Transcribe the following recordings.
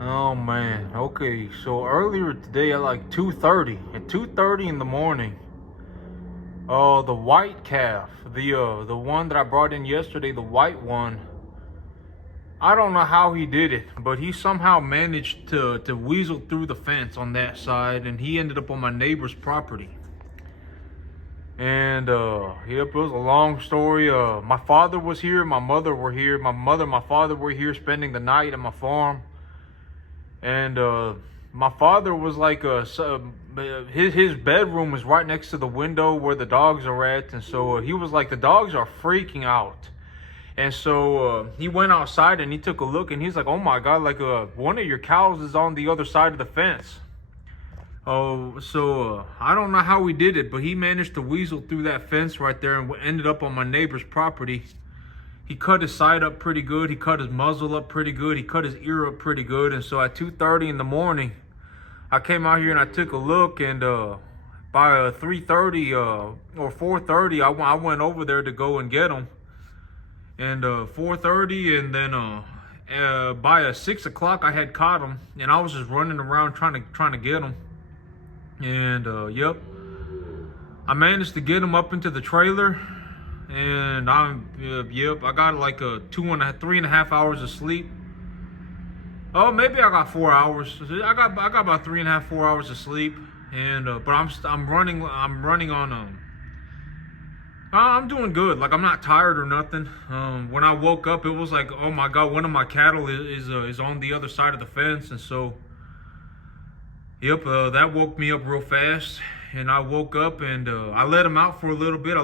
Oh man. Okay, so earlier today at like 2:30, at 2:30 in the morning, the white calf, the one that I brought in yesterday, the white one. I don't know how he did it, but he somehow managed to weasel through the fence on that side, and he ended up on my neighbor's property. And yep, it was a long story. My father was here, my mother were here, my mother, my father were here spending the night at my farm. And my father was like his bedroom was right next to the window where the dogs are at, and so he was like, the dogs are freaking out. And so he went outside and he took a look, and he's like, oh my god, like one of your cows is on the other side of the fence. Oh, so I don't know how he did it, but he managed to weasel through that fence right there and ended up on my neighbor's property. He cut his side up pretty good. He cut his muzzle up pretty good. He cut his ear up pretty good. And so at 2:30 in the morning, I came out here and I took a look. And by 3:30 or 4:30, I went over there to go and get him. And 4:30, and then by 6 o'clock, I had caught him. And I was just running around trying to get him. And yep, I managed to get him up into the trailer. And yep, I got like 3.5 hours of sleep. Oh, maybe I got 4 hours. I got about 3.5, 4 hours of sleep. And but I'm running on I'm doing good. Like, I'm not tired or nothing. When I woke up, it was like, oh my god, one of my cattle is on the other side of the fence, and so yep, that woke me up real fast. And I woke up and I let them out for a little bit.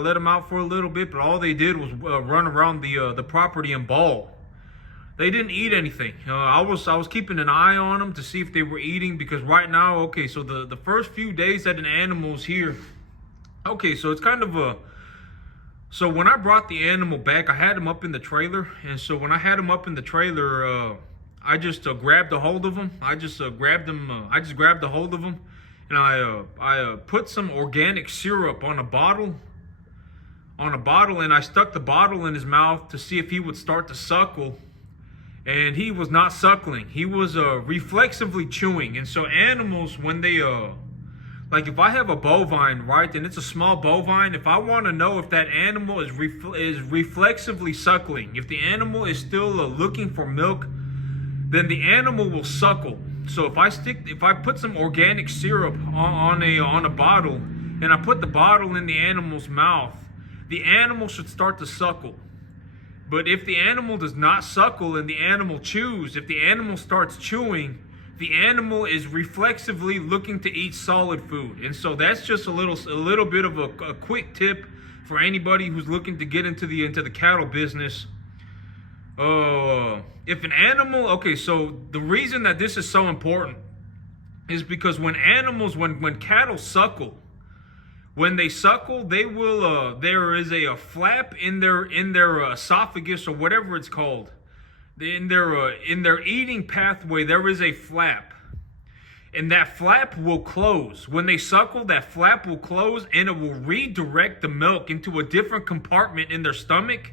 But all they did was run around the property and bawl. They didn't eat anything. I was keeping an eye on them to see if they were eating, because right now, okay, so the first few days that an animal's here, okay, so it's kind of a. So when I brought the animal back, I had him up in the trailer, and so when I had him up in the trailer, I just grabbed a hold of him. I just grabbed a hold of him. And I put some organic syrup on a bottle, and I stuck the bottle in his mouth to see if he would start to suckle. And he was not suckling. He was reflexively chewing. And so animals, when they like, if I have a bovine, right, and it's a small bovine, if I want to know if that animal is reflexively suckling, if the animal is still looking for milk, then the animal will suckle. So if I put some organic syrup on a bottle, and I put the bottle in the animal's mouth, the animal should start to suckle. But if the animal does not suckle and the animal chews, if the animal starts chewing, the animal is reflexively looking to eat solid food. And so that's just a little bit of a quick tip for anybody who's looking to get into the cattle business. If an animal, okay, so the reason that this is so important is because when cattle suckle, when they suckle, they will, there is a flap in their esophagus, or whatever it's called. In their eating pathway, there is a flap. And that flap will close. When they suckle, that flap will close, and it will redirect the milk into a different compartment in their stomach.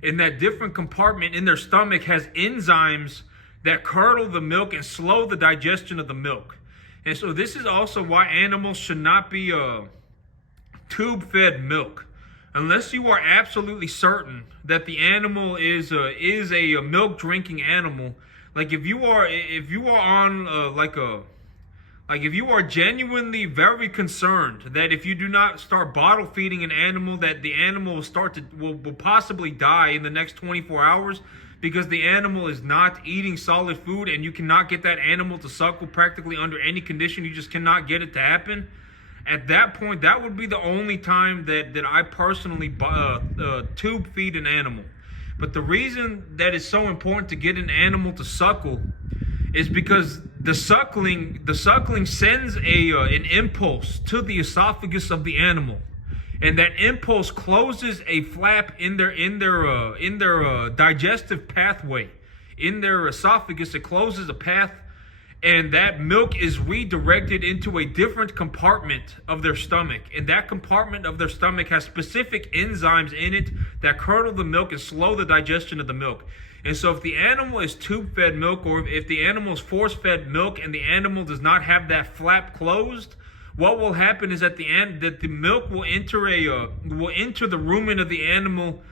And that different compartment in their stomach has enzymes that curdle the milk and slow the digestion of the milk. And so this is also why animals should not be tube-fed milk, unless you are absolutely certain that the animal is a milk-drinking animal. Like, if you are on if you are genuinely very concerned that if you do not start bottle feeding an animal, that the animal will possibly die in the next 24 hours, because the animal is not eating solid food, and you cannot get that animal to suckle practically under any condition. You just cannot get it to happen. At that point, that would be the only time that I personally tube feed an animal. But the reason that it's so important to get an animal to suckle is because the suckling sends an impulse to the esophagus of the animal, and that impulse closes a flap in their digestive pathway, in their esophagus. It closes a path, and that milk is redirected into a different compartment of their stomach, and that compartment of their stomach has specific enzymes in it that curdle the milk and slow the digestion of the milk. And so if the animal is tube-fed milk, or if the animal is force-fed milk and the animal does not have that flap closed, what will happen is at the end that the milk will enter the rumen of the animal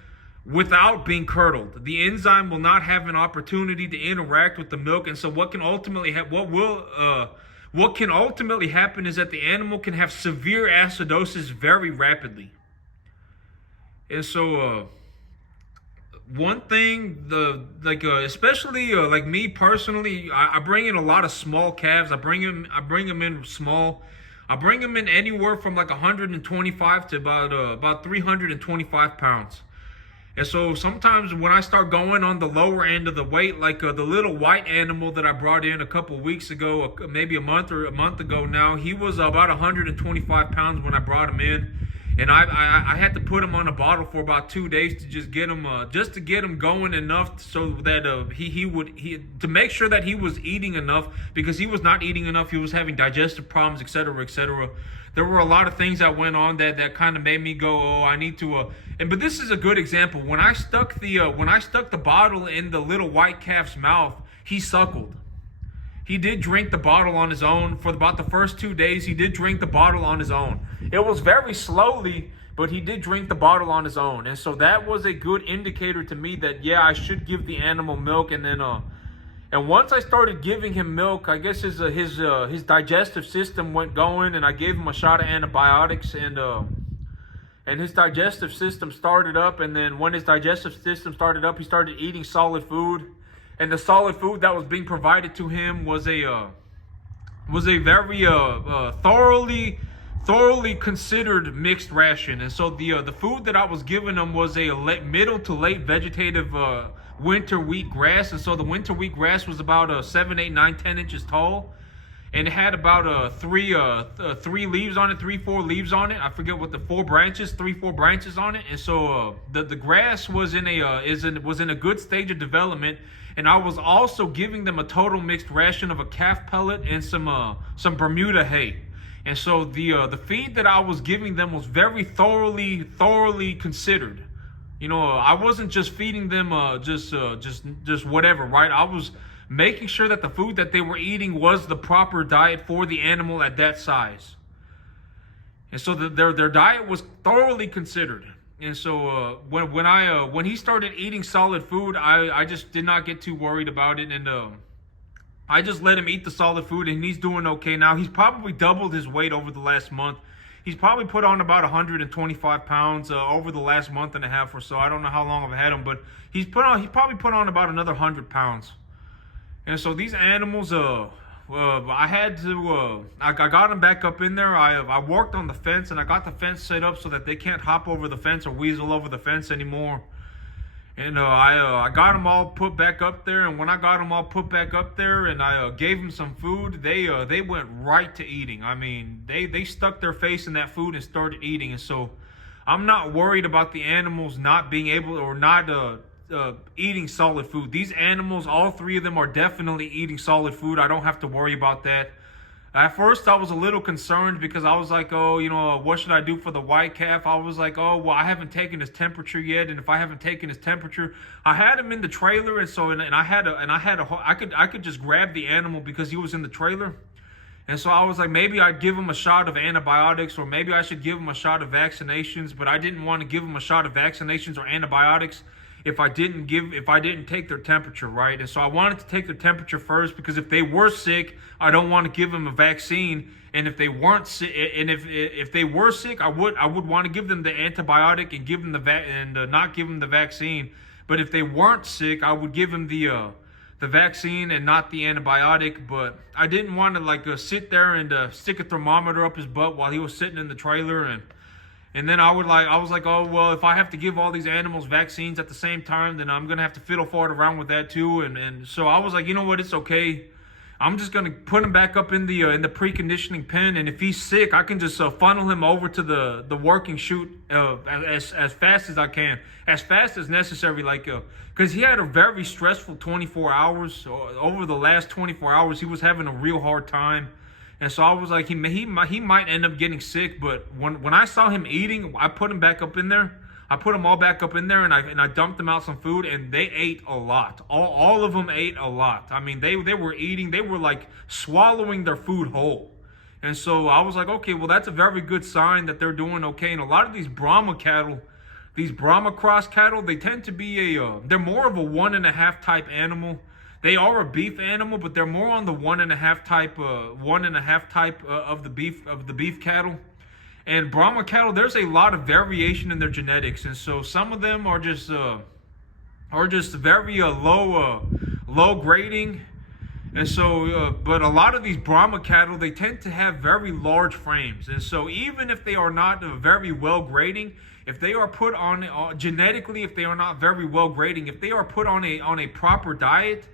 without being curdled. The enzyme will not have an opportunity to interact with the milk, and so what can ultimately happen is that the animal can have severe acidosis very rapidly. And so one thing, especially like me personally, I bring in a lot of small calves. I bring them in small. I bring them in anywhere from like 125 to about 325 pounds. And so sometimes when I start going on the lower end of the weight, like the little white animal that I brought in a couple weeks ago, maybe a month ago now, he was about 125 pounds when I brought him in. And I had to put him on a bottle for about 2 days to just get him going enough so that he to make sure that he was eating enough, because he was not eating enough. He was having digestive problems, etc., etc. There were a lot of things that went on that kind of made me go, oh, I need to. But this is a good example. When I stuck the bottle in the little white calf's mouth, he suckled. He did drink the bottle on his own for about the first 2 days. He did drink the bottle on his own. It was very slowly, but he did drink the bottle on his own. And so that was a good indicator to me that, yeah, I should give the animal milk. And then, and once I started giving him milk, I guess his digestive system went going, and I gave him a shot of antibiotics, and his digestive system started up. And then when his digestive system started up, he started eating solid food. And the solid food that was being provided to him was a very thoroughly considered mixed ration. And so the food that I was giving him was a middle to late vegetative winter wheat grass. And so the winter wheat grass was about 7, 8, 9, 10 inches tall, and it had about three, 4 leaves on it. I forget what the 4 branches on it. And so the grass was in a good stage of development. And I was also giving them a total mixed ration of a calf pellet and some Bermuda hay. And so the feed that I was giving them was very thoroughly considered. You know, I wasn't just feeding them just whatever, right? I was making sure that the food that they were eating was the proper diet for the animal at that size. And so their diet was thoroughly considered. And so when he started eating solid food, I just did not get too worried about it, and I just let him eat the solid food, and he's doing okay now. He's probably doubled his weight over the last month. He's probably put on about 125 pounds over the last month and a half or so. I don't know how long I've had him, but he probably put on about another 100 pounds. And so these animals, I got them back up in there. I worked on the fence, and I got the fence set up so that they can't hop over the fence or weasel over the fence anymore. And I got them all put back up there. And when I got them all put back up there, and I gave them some food, they went right to eating. I mean, they stuck their face in that food and started eating. And so I'm not worried about the animals not being able or not eating solid food. These animals, all 3 of them, are definitely eating solid food. I don't have to worry about that. At first, I was a little concerned because I was like, oh, you know, what should I do for the white calf? I was like, oh, well, I haven't taken his temperature yet, and if I haven't taken his temperature, I had him in the trailer, and so I could just grab the animal because he was in the trailer. And so I was like, maybe I'd give him a shot of antibiotics, or maybe I should give him a shot of vaccinations, but I didn't want to give him a shot of vaccinations or antibiotics if I didn't take their temperature, right? And so I wanted to take their temperature first, because if they were sick, I don't want to give them a vaccine. And if they weren't sick, and if they were sick, I would want to give them the antibiotic and give them not give them the vaccine. But if they weren't sick, I would give them the vaccine and not the antibiotic. But I didn't want to sit there and stick a thermometer up his butt while he was sitting in the trailer. And then I was like, oh, well, if I have to give all these animals vaccines at the same time, then I'm going to have to fiddle fart around with that too. And so I was like, you know what, it's okay. I'm just going to put him back up in the preconditioning pen. And if he's sick, I can just funnel him over to the working chute as fast as I can, as fast as necessary. Because he had a very stressful 24 hours. Over the last 24 hours, he was having a real hard time. And so I was like, he might end up getting sick. But when I saw him eating, I put him back up in there. I put them all back up in there, and I dumped them out some food, and they ate a lot. All of them ate a lot. I mean, they were eating. They were like swallowing their food whole. And so I was like, okay, well, that's a very good sign that they're doing okay. And a lot of these Brahma cattle, these Brahma cross cattle, they tend to be they're more of a 1.5 type animal. They are a beef animal, but they're more on the 1.5 type, of the beef cattle. And Brahma cattle, there's a lot of variation in their genetics, and so some of them are just very low grading. And so, but a lot of these Brahma cattle, they tend to have very large frames. And so even if they are not very well grading, if they are put on genetically, if they are not very well grading, if they are put on a proper diet,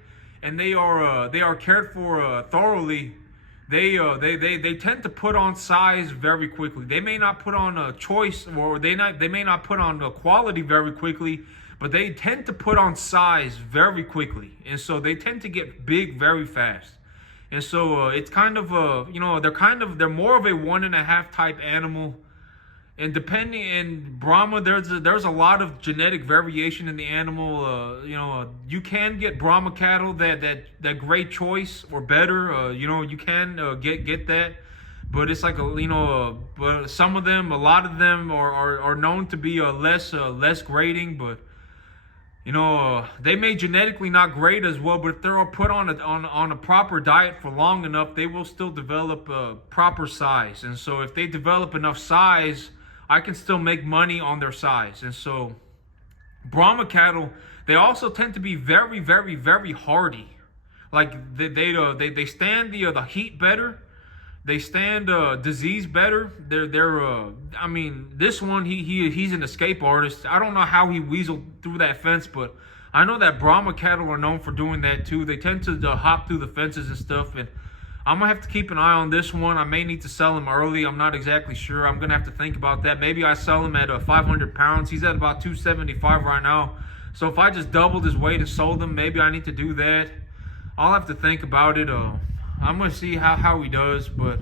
and they are cared for thoroughly, they tend to put on size very quickly. They may not put on a choice, or they may not put on a quality very quickly, but they tend to put on size very quickly. And so they tend to get big very fast. And so it's kind of they're more of a 1.5 type animal. And depending in Brahma, there's a lot of genetic variation in the animal. You can get Brahma cattle that great choice or better. You can get that, but it's like but some of them, a lot of them are known to be less grading. But they may genetically not grade as well, but if they're put on a proper diet for long enough, they will still develop proper size. And so if they develop enough size, I can still make money on their size. And so Brahma cattle, they also tend to be very, very, very hardy. Like they stand the heat better. They stand disease better. I mean, this one, he's an escape artist. I don't know how he weaseled through that fence, but I know that Brahma cattle are known for doing that too. They tend to hop through the fences and stuff. And I'm gonna have to keep an eye on this one. I may need to sell him early. I'm not exactly sure. I'm gonna have to think about that. Maybe I sell him at 500 pounds. He's at about 275 right now. So if I just doubled his weight and sold him, maybe I need to do that. I'll have to think about it. I'm gonna see how he does. But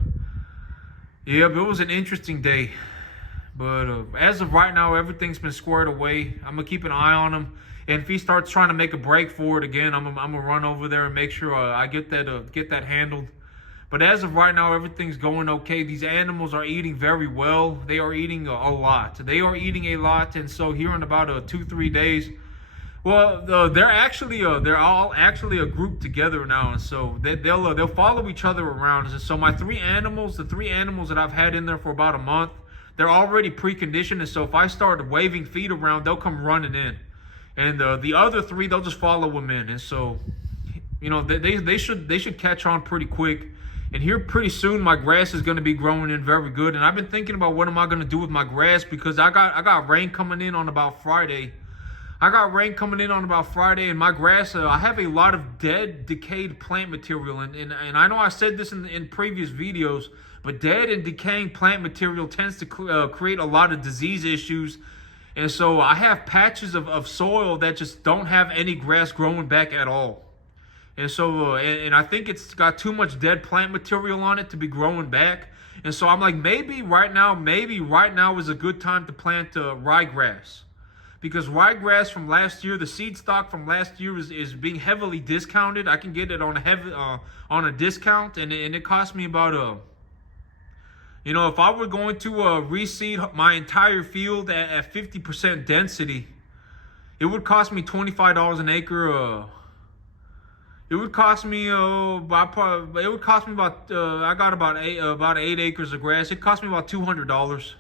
yeah, but it was an interesting day. But as of right now, everything's been squared away. I'm gonna keep an eye on him. And if he starts trying to make a break for it again, I'm gonna run over there and make sure I get that handled. But as of right now, everything's going okay. These animals are eating very well. They are eating a lot. They are eating a lot. And so here in about 2-3 days, well, they're all actually a group together now. And so they'll follow each other around. And so the 3 animals that I've had in there for about a month, they're already preconditioned. And so if I start waving feet around, they'll come running in. And the other 3, they'll just follow them in. And so, they should catch on pretty quick. And here pretty soon, my grass is going to be growing in very good. And I've been thinking about what am I going to do with my grass, because I got rain coming in on about Friday. And my grass, I have a lot of dead, decayed plant material. And I know I said this in previous videos, but dead and decaying plant material tends to create a lot of disease issues. And so I have patches of soil that just don't have any grass growing back at all. And so, and I think it's got too much dead plant material on it to be growing back. And so I'm like, maybe right now is a good time to plant ryegrass. Because ryegrass from last year, the seed stock from last year is being heavily discounted. I can get it on a discount, and it cost me about if I were going to reseed my entire field at 50% density, it would cost me $25 an acre. It would cost me about I got about 8 acres of grass. It cost me about $200.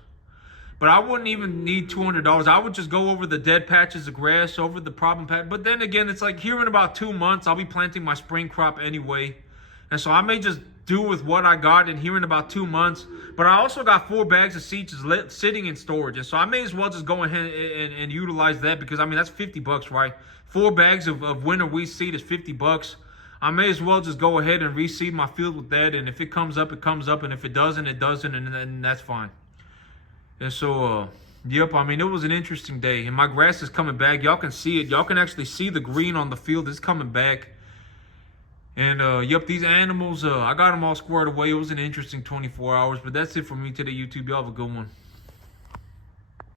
But I wouldn't even need $200. I would just go over the dead patches of grass, over the problem patch. But then again, it's like here in about 2 months, I'll be planting my spring crop anyway. And so I may just do with what I got in here in about 2 months. But I also got 4 bags of seeds sitting in storage. And so I may as well just go ahead and utilize that, because I mean, that's $50, right? 4 bags of winter wheat seed is $50. I may as well just go ahead and reseed my field with that. And if it comes up, it comes up. And if it doesn't, it doesn't. And that's fine. And so, yep, I mean, it was an interesting day. And my grass is coming back. Y'all can see it. Y'all can actually see the green on the field. It's coming back. And, yep, these animals, I got them all squared away. It was an interesting 24 hours. But that's it for me today, YouTube. Y'all have a good one.